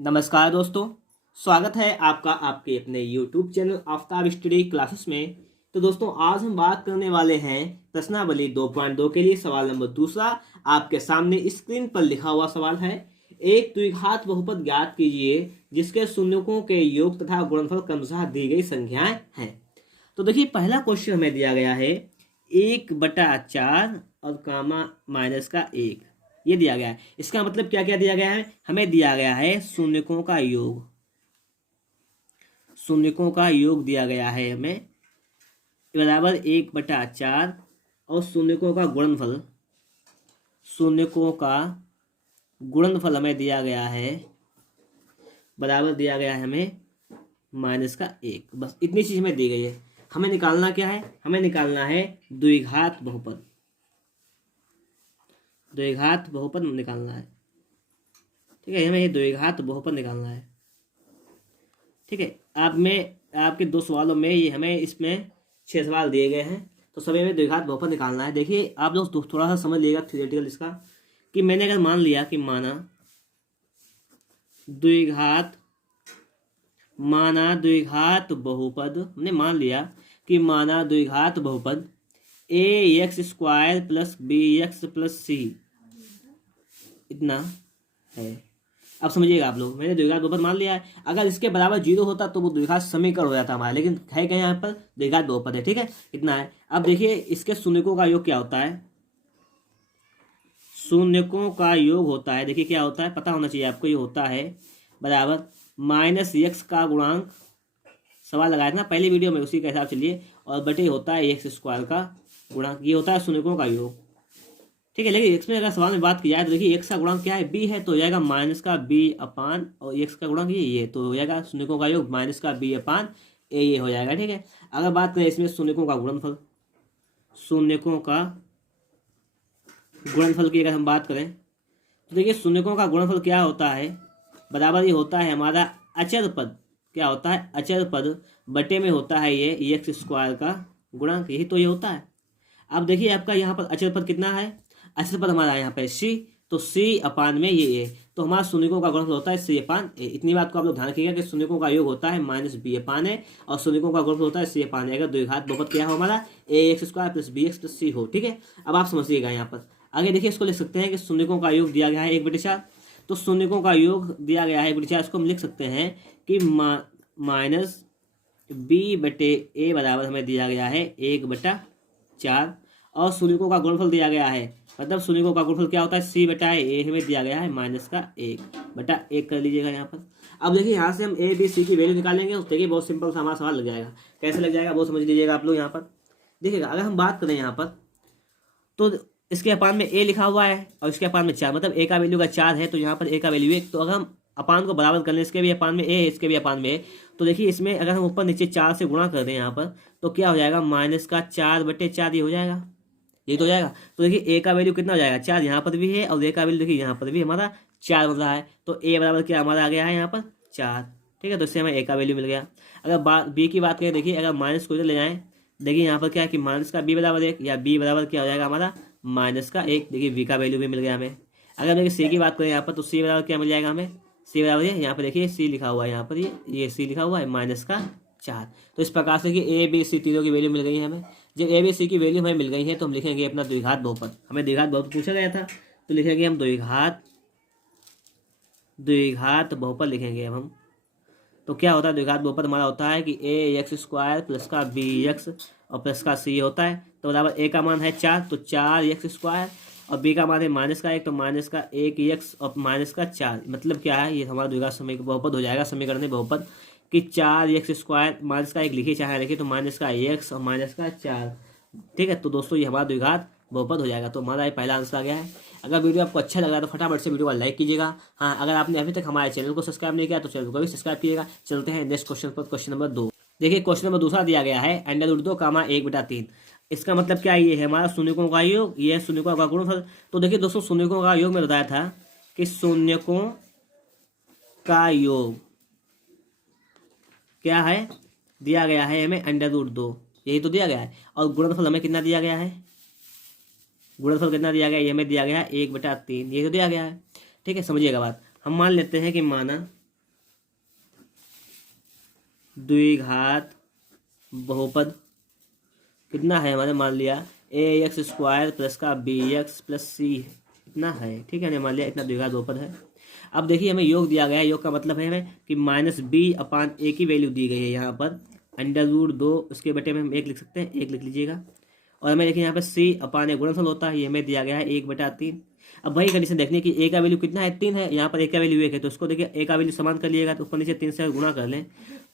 नमस्कार दोस्तों, स्वागत है आपका आपके अपने YouTube channel Aftab study classes में। तो दोस्तों आज हम बात करने वाले हैं प्रश्नावली 2.2 के लिए सवाल नंबर दूसरा। आपके सामने स्क्रीन पर लिखा हुआ सवाल है, एक द्विघात बहुपद ज्ञात कीजिए जिसके शून्यकों के योग तथा गुणनफल क्रमशः दी गई संख्याएं हैं। तो देखिए पहला क्वेश्चन हमें दिया गया है 1/4 और कामा माइनस का 1, ये दिया गया है। इसका मतलब क्या क्या दिया गया है, हमें दिया गया है शून्यकों का योग, शून्यकों का योग दिया गया है हमें बराबर 1/4 और शून्यकों का गुणनफल, शून्यकों का गुणनफल हमें दिया गया है बराबर दिया गया है हमें माइनस का 1। बस इतनी चीज हमें दी गई है। हमें निकालना क्या है, हमें निकालना है द्विघात बहुपद, द्विघात बहुपद निकालना है। ठीक है, हमें ये द्विघात बहुपद निकालना है। ठीक है, आप में आपके 2 सवालों में ये हमें इसमें 6 सवाल दिए गए हैं, तो सभी में द्विघात बहुपद निकालना है। देखिए आप लोग थोड़ा सा समझ लीजिएगा थियोरेटिकल इसका, कि मैंने अगर मान लिया कि माना द्विघात बहुपद, हमने मान लिया कि माना द्विघात बहुपद ax² plus bx plus c इतना है। अब समझिएगा आप लोग, मैंने द्विघात बहुपद मान लिया है। अगर इसके बराबर 0 होता तो वो द्विघात समीकरण हो जाता हमारा, लेकिन है क्या यहाँ पर द्विघात बहुपद है। ठीक है, इतना है। अब देखिए इसके शून्यकों का योग क्या होता है, शून्यकों का योग होता है, देखिए क्या होता है पता होना चाहिए आपको, ये होता है बराबर -x का गुणांक, सवाल लगाया था ना पहले वीडियो में उसी के हिसाब चलिए, और बटे होता है x² का गुणांक, ये होता है शून्यकों का योग। ठीक है, लेकिन इसमें अगर सवाल में बात की जाए तो देखिए x का गुणांक क्या है, b है, तो हो जाएगा माइनस का b अपान, और x का गुणांक ये तो हो जाएगा शून्यकों का योग माइनस का b अपान a, ये हो जाएगा। ठीक है, अगर बात करें इसमें शून्यकों का गुणनफल, शून्यकों का गुणनफल की अगर हम बात करें तो देखिए शून्यकों का गुणनफल क्या होता है, बराबर ये होता है हमारा अचर पद, क्या होता है अचर पद बटे में होता है ये x² का गुणांक, यही तो ये होता है। अब देखिए आपका यहाँ पर अचर पद कितना है, अचर पद हमारा यहाँ पे c, तो c अपान में ये a, तो हमारा शून्यकों का गुणनफल होता है c अपान a। इतनी बात को आप लोग ध्यान रखिएगा कि शून्यकों का योग होता है -b अपान a और शून्यकों का गुणनफल होता है c अपान a। अगर द्विघात बहुपद क्या हो हमारा ax² plus bx plus c हो। ठीक है, अब आप समझिएगा यहाँ पर आगे देखिए, इसको लिख सकते हैं कि शून्यकों का योग दिया गया है 1/4, तो शून्यकों का योग दिया गया है 1/4, इसको हम लिख सकते हैं कि -b/a बराबर हमें दिया गया है 1/4, और शून्यकों का गुणनफल दिया गया है, मतलब शून्यकों का गुणनफल क्या होता है c/a, हमें दिया गया है -1/1 कर लीजिएगा यहाँ पर। अब देखिए यहाँ से हम a b c की वैल्यू निकालेंगे, तो देखिए बहुत सिंपल सा हमारा सवाल लग जाएगा। कैसे लग जाएगा वो समझ लीजिएगा आप लोग। यहाँ पर देखिएगा अगर हम बात करें यहाँ पर, तो इसके अपान में a लिखा हुआ है और इसके अपान में 4, मतलब a का वैल्यू का 4 है, तो यहाँ पर a का वैल्यू 1। तो अगर हम अपान को बराबर कर लें, इसके भी अपान में a है, इसके भी अपान में a, तो देखिए इसमें अगर हम ऊपर नीचे 4 से गुणा कर दें यहाँ पर, तो क्या हो जाएगा -4/4 ये हो जाएगा, ये तो हो जाएगा। तो देखिए a का वैल्यू कितना हो जाएगा 4, यहाँ पर भी है, और a का वैल्यू देखिए यहाँ पर भी हमारा 4 बन रहा है, तो a बराबर क्या हमारा आ गया है यहाँ पर 4। ठीक है, तो इससे हमें a का वैल्यू मिल गया। अगर b की बात करें, देखिए अगर माइनस को इधर ले जाएं, देखिए यहाँ पर क्या है कि माइनस का b बराबर 1, या b बराबर क्या हो जाएगा हमारा -1। देखिए v का वैल्यू भी मिल गया हमें। अगर देखिए c की बात करें यहाँ पर, तो c बराबर क्या मिल जाएगा हमें, c बराबर है, यहाँ पर देखिए c लिखा हुआ है, यहाँ पर ये c लिखा हुआ है -4। तो इस प्रकार से कि a b c तीनों की वैल्यू मिल गई है हमें। जब a b c की वैल्यू हमें मिल गई है तो हम लिखेंगे अपना द्विघात बहुपद। हमें द्विघात बहुपद पूछा गया था, तो लिखेंगे हम द्विघात बहुपद लिखेंगे अब हम। तो क्या होता है द्विघात बहुपद हमारा होता है कि ax² प्लस का bx और प्लस का c होता है, तो बराबर a का मान है 4, तो 4x², और b का मान है -1, तो -1x और -4, मतलब क्या है ये हमारा द्विघात समीकरण बहुपद हो जाएगा, समीकरण बहुपद कि 4x² -1 लिखिए चाहे लिखिए, तो -1x और -4। ठीक है, तो दोस्तों ये हमारा द्विघात बहुपद हो जाएगा। तो हमारा ये पहला आंसर आ गया है। अगर वीडियो आपको अच्छा लगा तो फटाफट से वीडियो को लाइक कीजिएगा। हाँ, अगर आपने अभी तक हमारे चैनल को सब्सक्राइब नहीं किया तो चैनल को भी सब्सक्राइब कीजिएगा। चलते हैं नेक्स्ट क्वेश्चन पर, क्वेश्चन नंबर 2। देखिए क्वेश्चन नंबर दूसरा दिया गया है √2, 1/3। इसका मतलब क्या, ये है हमारा शून्यकों का योग, ये है शून्यकों का गुणनफल। तो देखिए दोस्तों शून्यकों का योग में बताया था कि शून्यकों का योग क्या है, दिया गया है हमें √2, यही तो दिया गया है। और गुणनफल हमें कितना दिया गया है, गुणनफल कितना दिया गया है, ये हमें दिया गया है 1/3, ये तो दिया गया है। ठीक है, समझिएगा बात। हम मान लेते हैं कि माना द्विघात बहुपद कितना है हमारे, मान लिया ए एक्स स्क्वायर प्लस का बी एक्स प्लस सी इतना है, ठीक है, हमने मान लिया इतना द्विघात बहुपद है। अब देखिए हमें योग दिया गया है, योग का मतलब है हमें कि माइनस बी अपान ए की वैल्यू दी गई है यहाँ पर, अंडर रूट 2 उसके बटे में हम 1 लिख सकते हैं, 1 लिख लीजिएगा। और हमें देखिए यहाँ पर सी अपान ए गुणनफल होता है, ये हमें दिया गया है 1/3। अब वही कंडीशन देखने की ए का वैल्यू कितना है, 3 है, यहाँ पर ए का वैल्यू 1 है, तो उसको देखिए ए का वैल्यू समान कर लिएगा, तो ऊपर नीचे 3 से गुणा कर लें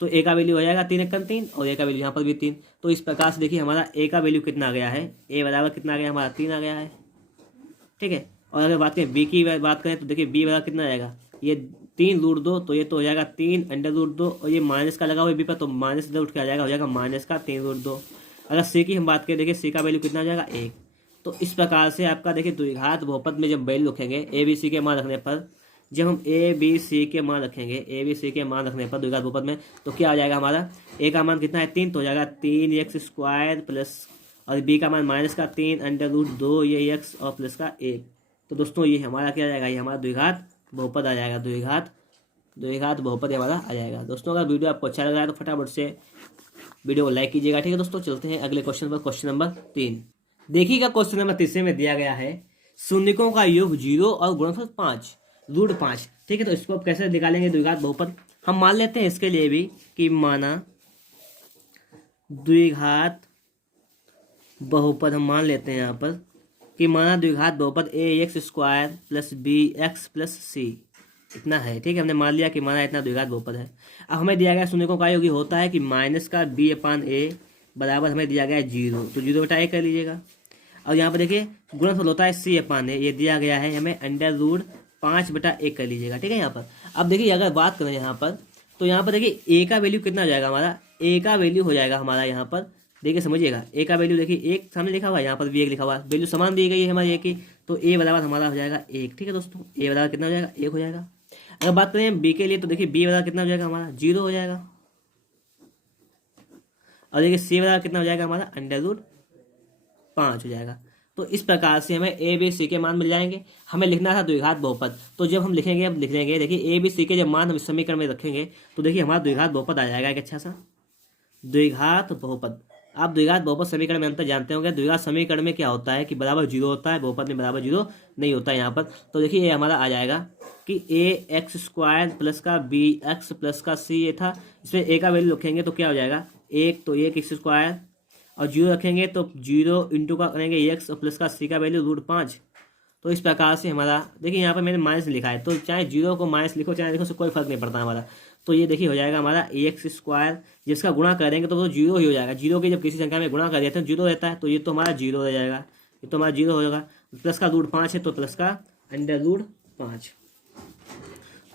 तो ए का वैल्यू हो जाएगा 3 एकम 3 और ए का वैल्यू यहाँ पर भी 3। तो इस प्रकार से देखिए हमारा ए का वैल्यू कितना आ गया है, ए बराबर कितना आ गया हमारा 3 आ गया है, ठीक है। और अगर बात करें बी की बात करें तो देखिए बी बराबर कितना आएगा, ये 3√2 तो ये तो हो जाएगा 3 अंडर रूट 2 और ये माइनस का लगा हुआ बी पर तो माइनस इधर उठ के आ जाएगा, हो जाएगा माइनस का 3√2। अगर सी की हम बात करें देखिए सी का वैल्यू कितना आ जाएगा 1। तो इस प्रकार से आपका देखिए द्विघात बहुपद में जब वैल्यू रखेंगे ए बी सी के मान रखने पर, जब हम ए बी सी के मान रखेंगे, ए बी सी के मान रखने पर द्विघात बहुपद में, तो क्या हो जाएगा हमारा, ए का मान कितना है 3 तो हो जाएगा 3x² प्लस और बी का मान माइनस का 3 अंडर रूट 2 ये एक्स और प्लस का 1। तो दोस्तों ये हमारा क्या आ जाएगा, ये हमारा द्विघात बहुपद आ जाएगा, द्विघात बहुपद हमारा आ जाएगा। दोस्तों अगर वीडियो आपको अच्छा लग रहा है तो फटाफट से वीडियो को लाइक कीजिएगा, ठीक है दोस्तों। चलते हैं अगले क्वेश्चन पर, क्वेश्चन नंबर 3। देखिएगा क्वेश्चन नंबर 3 में दिया गया है शून्यकों का योग 0 और गुणनफल 5√5, ठीक है। तो इसको आप कैसे निकालेंगे द्विघात बहुपद, हम मान लेते हैं इसके लिए भी कि माना द्विघात बहुपद, हम मान लेते हैं यहाँ पर कि माना द्विघात बहुपद A X square plus B X plus C इतना है, ठीक है। हमने मान लिया कि माना इतना द्विघात बहुपद है। अब हमें दिया गया शून्यकों का योग ये होता है कि माइनस का बी अपान ए बराबर हमें दिया गया है 0, तो 0/a कर लीजिएगा। और यहाँ पर देखिए गुणनफल होता है सी अपान ए, ये दिया गया है हमें अंडर रूट 5/1 कर लीजिएगा, ठीक है। यहाँ पर अब देखिए अगर बात करें यहाँ पर तो यहाँ पर देखिए ए का वैल्यू कितना हो जाएगा हमारा, ए का वैल्यू हो जाएगा हमारा यहाँ पर, देखिए समझिएगा ए का वैल्यू देखिए 1 सामने लिखा हुआ है, यहाँ पर भी 1 लिखा हुआ है, वैल्यू समान दी गई है हमारी ए की, तो ए बराबर हमारा हो जाएगा 1, ठीक है दोस्तों। ए बराबर कितना हो जाएगा 1 हो जाएगा। अगर बात करें बी के लिए तो देखिए बी बराबर कितना हो जाएगा हमारा 0 हो जाएगा। और देखिए सी बराबर कितना हो जाएगा हमारा अंडर रूट 5 हो जाएगा। तो इस प्रकार से हमें ए बी सी के मान मिल जाएंगे। हमें लिखना था द्विघात बहुपद, तो जब हम लिखेंगे अब लिख लेंगे, देखिए ए बी सी के जब मान हम इस समीकरण में रखेंगे तो देखिए हमारा द्विघात बहुपद आ जाएगा एक अच्छा सा द्विघात बहुपद। आप द्विघात बहुपद समीकरण में अंतर जानते होंगे, द्विघात समीकरण में क्या होता है कि बराबर 0 होता है, बहुपद में बराबर 0 नहीं होता है यहाँ पर। तो देखिए ये हमारा आ जाएगा कि ए एक्स स्क्वायर प्लस का बी एक्स प्लस का सी ये था, इसमें ए का वैल्यू रखेंगे तो क्या हो जाएगा 1, तो 1 एक्स स्क्वायर और 0 रखेंगे तो 0 इंटू का करेंगे एक्स और प्लस का सी का वैल्यू √5। तो इस प्रकार से हमारा देखिए यहाँ पर मैंने माइनस लिखा है, तो चाहे 0 को माइनस लिखो चाहे लिखो उससे कोई फर्क नहीं पड़ता हमारा। तो ये देखिए हो जाएगा हमारा x², जिसका गुणा करेंगे तो वो 0 ही हो जाएगा। 0 की जब किसी संख्या में गुणा कर देते हैं 0 रहता है, तो ये तो हमारा 0 रह जाएगा, ये तो हमारा 0 हो जाएगा। प्लस का √5 है तो प्लस का अंडर रूट 5।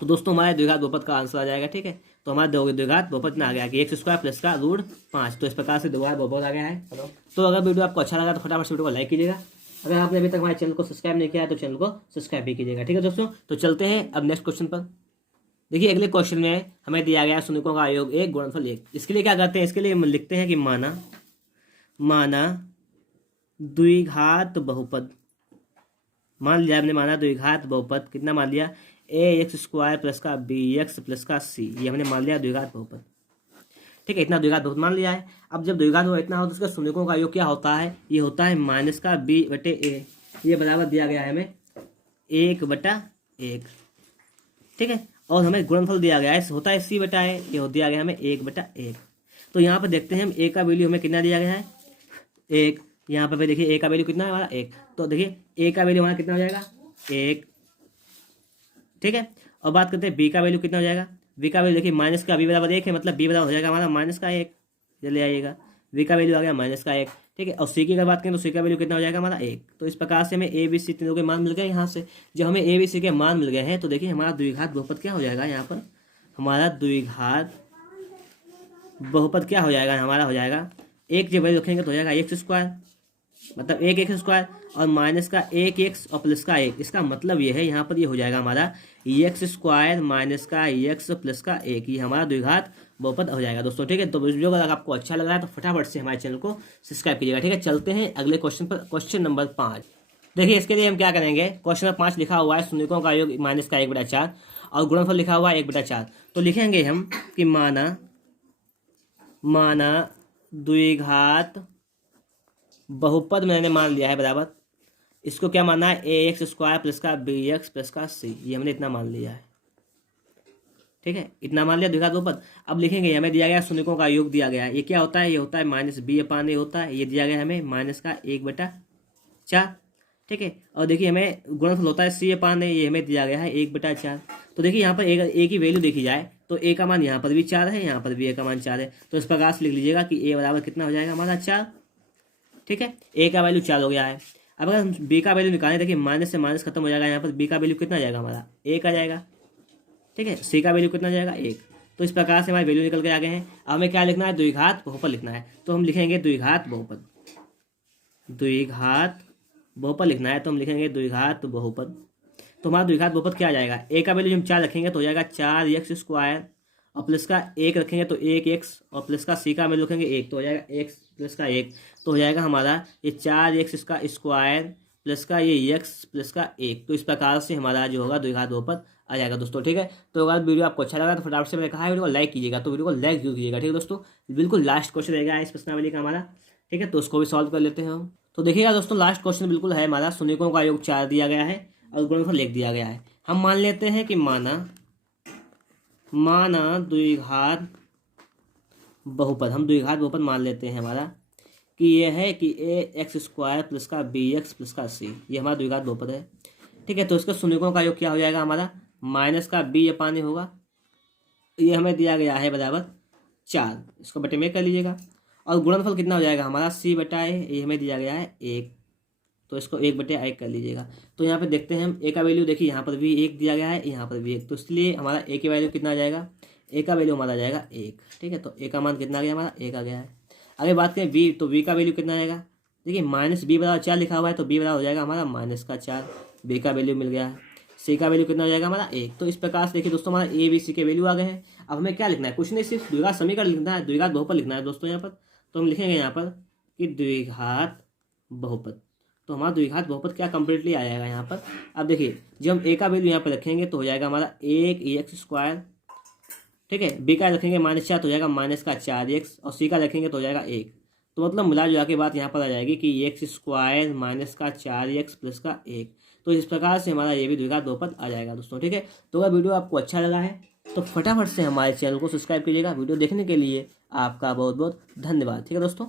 तो दोस्तों हमारे द्विघात बहुपद का आंसर आ जाएगा, ठीक है। तो हमारा द्विघात बहुपद में आ गया कि x² प्लस का √5। तो इस प्रकार से द्विघात बहुपद आ गया है। तो अगर वीडियो आपको अच्छा लगा तो फटाफट से वीडियो को लाइक कीजिएगा। अगर आपने अभी तक हमारे चैनल को सब्सक्राइब नहीं किया है तो चैनल को सब्सक्राइब भी कीजिएगा, ठीक है दोस्तों। तो चलते हैं अब नेक्स्ट क्वेश्चन पर। देखिए अगले क्वेश्चन में हमें दिया गया शून्यकों का योग 1 गुणनफल 1। इसके लिए क्या करते हैं, इसके लिए हम लिखते हैं कि माना द्विघात बहुपद, मान लिया हमने माना द्विघात बहुपद, कितना मान लिया ax² प्लस का bx प्लस का c, ये हमने मान लिया द्विघात बहुपद, ठीक है। इतना द्विघात बहुपद मान लिया है। अब जब द्विघात हो इतना हो तो उसके शून्यकों का योग क्या होता है, ये होता है माइनस का b/a, ये बराबर दिया गया है हमें 1/1, ठीक है। और हमें गुणनफल दिया गया है होता है c/a, ये दिया गया हमें 1/1। तो यहाँ पर देखते हैं हम a का वैल्यू हमें कितना दिया गया है 1, यहाँ पर देखिए a का वैल्यू कितना है हमारा 1, तो देखिए a का वैल्यू हमारा कितना हो जाएगा 1, ठीक है। और बात करते हैं b का वैल्यू कितना हो जाएगा, b का वैल्यू देखिए माइनस का b बराबर 1 है, मतलब b बराबर हो जाएगा हमारा माइनस का 1, चले आइएगा v का वैल्यू आ गया माइनस का 1, ठीक है। और c की अगर बात करें तो c का वैल्यू कितना हो जाएगा हमारा 1। तो इस प्रकार से हमें a b c तीनों के मान मिल गए। यहाँ से जब हमें a b c के मान मिल गए हैं तो देखिए हमारा द्विघात बहुपद क्या हो जाएगा, यहाँ पर हमारा द्विघात बहुपद क्या हो जाएगा, हमारा हो जाएगा 1 जब वैल्यू रखेंगे तो हो जाएगा x², मतलब 1x² और माइनस का 1x और प्लस का 1, इसका मतलब ये है यहाँ पर ये हो जाएगा हमारा x² माइनस का x प्लस का 1, ये हमारा द्विघात बहुपद हो जाएगा दोस्तों, ठीक है। तो वीडियो अगर आपको अच्छा लग रहा है तो फटाफट से हमारे चैनल को सब्सक्राइब कीजिएगा, ठीक है। चलते हैं अगले क्वेश्चन पर, क्वेश्चन नंबर 5। देखिए इसके लिए हम क्या करेंगे, क्वेश्चन नंबर 5 लिखा हुआ है शून्यकों का योग माइनस का 1/4 और गुणनफल लिखा हुआ है 1/4। तो लिखेंगे हम कि माना माना द्विघात बहुपद मैंने मान लिया है बराबर, इसको क्या माना है, ए एक्स स्क्वायर प्लस का बी एक्स प्लस का सी, ये हमने इतना मान लिया है। ठीक है, इतना मान लिया द्विघात बहुपद। अब लिखेंगे हमें दिया गया शून्यकों का योग दिया गया है, ये क्या होता है, ये होता है माइनस बी अपान ए होता है, ये दिया गया हमें माइनस का 1/4। ठीक है, और देखिए हमें गुणनफल होता है सी अपान ए, ये हमें दिया गया है 1/4। तो देखिए यहाँ पर ए की वैल्यू देखी जाए तो ए का मान यहाँ पर भी 4 है, यहाँ पर भी ए का मान 4 है, तो इस प्रकार से लिख लीजिएगा कि ए बराबर कितना हो जाएगा हमारा 4। ठीक है, ए का वैल्यू 4 हो गया है। अब अगर हम बी का वैल्यू निकालें, देखिए माइनस से माइनस खत्म हो जाएगा, यहाँ पर बी का वैल्यू कितना आ जाएगा हमारा 1 आ जाएगा। ठीक है, सी का वैल्यू कितना आ जाएगा 1। तो इस प्रकार से हमारे वैल्यू निकल के आ गए हैं। अब हमें क्या लिखना है, द्विघात बहुपद लिखना है, तो हम लिखेंगे द्विघात बहुपद, द्विघात बहुपद लिखना है तो हम लिखेंगे द्विघात बहुपद। तो हमारा द्विघात बहुपद क्या आ जाएगा, ए का वैल्यू हम 4 रखेंगे तो हो जाएगा 4x स्क्वायर, और प्लस का 1 रखेंगे तो 1x, और प्लस का सी का वैल्यू रखेंगे 1 तो हो जाएगा x प्लस का 1, तो हो जाएगा हमारा ये 4x इसका स्क्वायर प्लस का ये x प्लस का 1। तो इस प्रकार से हमारा जो होगा द्विघात बहुपद आ जाएगा दोस्तों। ठीक है, तो अगर वीडियो आपको अच्छा लगा तो फटाफट से मैंने कहा है वीडियो को लाइक कीजिएगा, तो वीडियो को लाइक जरूर कीजिएगा। ठीक है दोस्तों, बिल्कुल लास्ट क्वेश्चन रहेगा इस प्रश्नावली का हमारा। ठीक है, तो उसको भी सॉल्व कर लेते हैं हम। तो देखिएगा दोस्तों, लास्ट क्वेश्चन बिल्कुल है हमारा, शून्यकों का योग 4 दिया गया है और गुणनफल 1 दिया गया है। हम मान लेते हैं कि माना द्विघात बहुपद, हम द्विघात बहुपद मान लेते हैं हमारा कि यह है कि ए एक्स स्क्वायर प्लस का बी एक्स प्लस का सी, ये हमारा द्विघात बहुपद है। ठीक है, तो इसका शून्यकों का योग क्या हो जाएगा हमारा, माइनस का बी अपान ए होगा, ये हमें दिया गया है बराबर 4, इसको बटे में कर लीजिएगा। और गुणनफल कितना हो जाएगा हमारा सी बटा ए, ये हमें दिया गया है 1, तो इसको 1/1 कर लीजिएगा। तो यहाँ पे देखते हैं हम ए का वैल्यू, देखिए यहाँ पर भी 1 दिया गया है, यहाँ पर भी 1, तो इसलिए हमारा ए की वैल्यू कितना आ जाएगा, ए का वैल्यू हमारा आ जाएगा 1। ठीक है, तो ए का मान कितना आ गया हमारा 1 आ गया है। अगर बात करें बी, तो बी का वैल्यू कितना आएगा, देखिए माइनस बी बराबर 4 लिखा हुआ है, तो बी बराबर हो जाएगा हमारा माइनस का 4, बी का वैल्यू मिल गया है। सी का वैल्यू कितना हो जाएगा हमारा 1। तो इस प्रकार से देखिए दोस्तों, हमारा ए बी सी के वैल्यू आ गए हैं। अब हमें क्या लिखना है, कुछ नहीं, सिर्फ द्विघात समीकरण लिखना है, द्विघात बहुपद लिखना है दोस्तों यहाँ पर। तो हम लिखेंगे यहाँ पर कि द्विघात बहुपद, तो हमारा द्विघात बहुपद क्या कंप्लीटली आ जाएगा यहाँ पर। अब देखिए जब हम ए का वैल्यू यहाँ पर रखेंगे तो हो जाएगा हमारा 1 स्क्वायर। ठीक है, बी का रखेंगे -4 तो हो जाएगा माइनस का 4x, और सी का रखेंगे तो हो जाएगा 1। तो मतलब मिला जुला के बात यहाँ पर आ जाएगी कि x स्क्वायर माइनस का 4x प्लस का 1। तो इस प्रकार से हमारा ये भी द्विघात बहुपद आ जाएगा दोस्तों। ठीक है, तो अगर वीडियो आपको अच्छा लगा है तो फटाफट से हमारे चैनल को सब्सक्राइब कीजिएगा। वीडियो देखने के लिए आपका बहुत बहुत धन्यवाद। ठीक है दोस्तों।